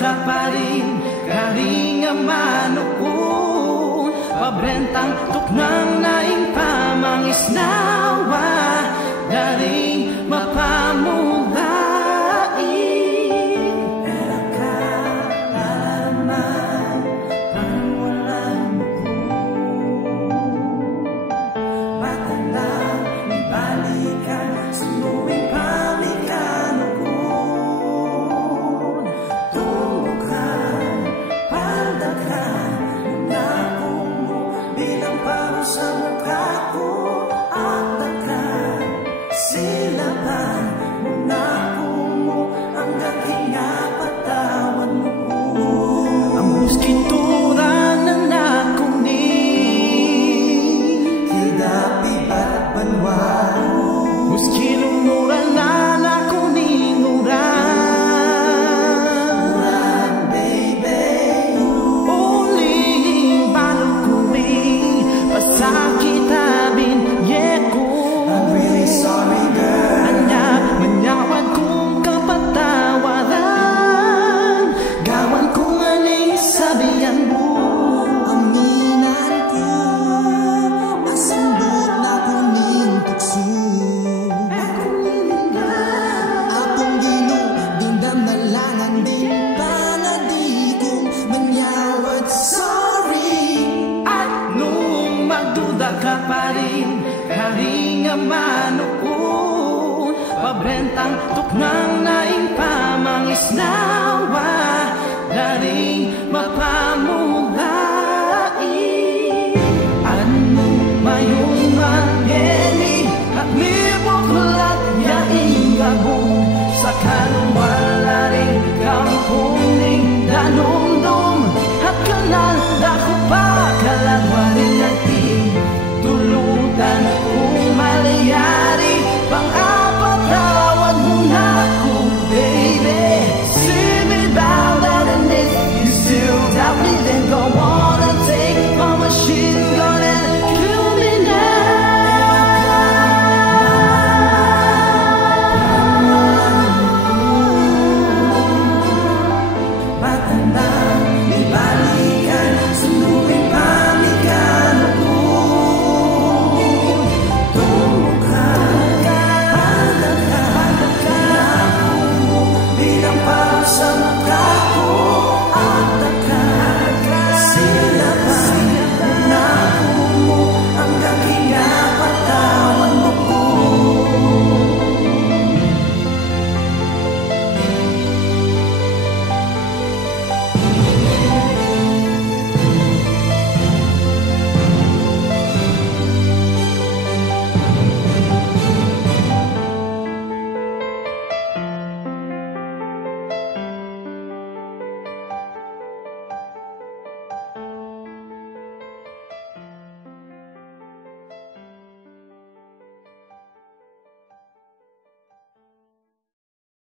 ka pa rin, karinga manuko. Pabrentang tuknang naing pamangisnawa, daring mapamulai. Pera ka alaman, parang walang muko. Matandang ibalikan, sunuing pamikano ko. Tulukan, paldakan, napong mo bilang paro sa mukha ko. At takan, silaban, napong mo ang aking napatawan mo. Ang muskintura ng nakunin, hidapi at banwa. Muskilumura na nakunin uran, baby. Uling balukuling, pasakitabin, yeko. I'm really sorry, girl. Anak, manyawan kong kapatawaran, gawan kong aning sabihan mo. Aminan ko, asambot na kuning tukso. Akong dinudindam na langan din para di kong manyawat. Sorry. At nung magduda ka pa rin, karinga manuko. Pabrentang tuknang naing pamangisnawa, daring mapamulai. Ano mayong mangeni at mibuklat yaing gabong, sa kanwala rin kampong ning danumdum. At kanal dako pa kalagwa rin natin, tulutan kung malayari. Pang-apat tawad mo na ako, baby. See me down and if you still doubt me, then go on and take my machine gun and kill me now. Matandang ibalikan, sunuin pamikano ko. Tulukan, paldakan, napong mo bilang paro sa mukha.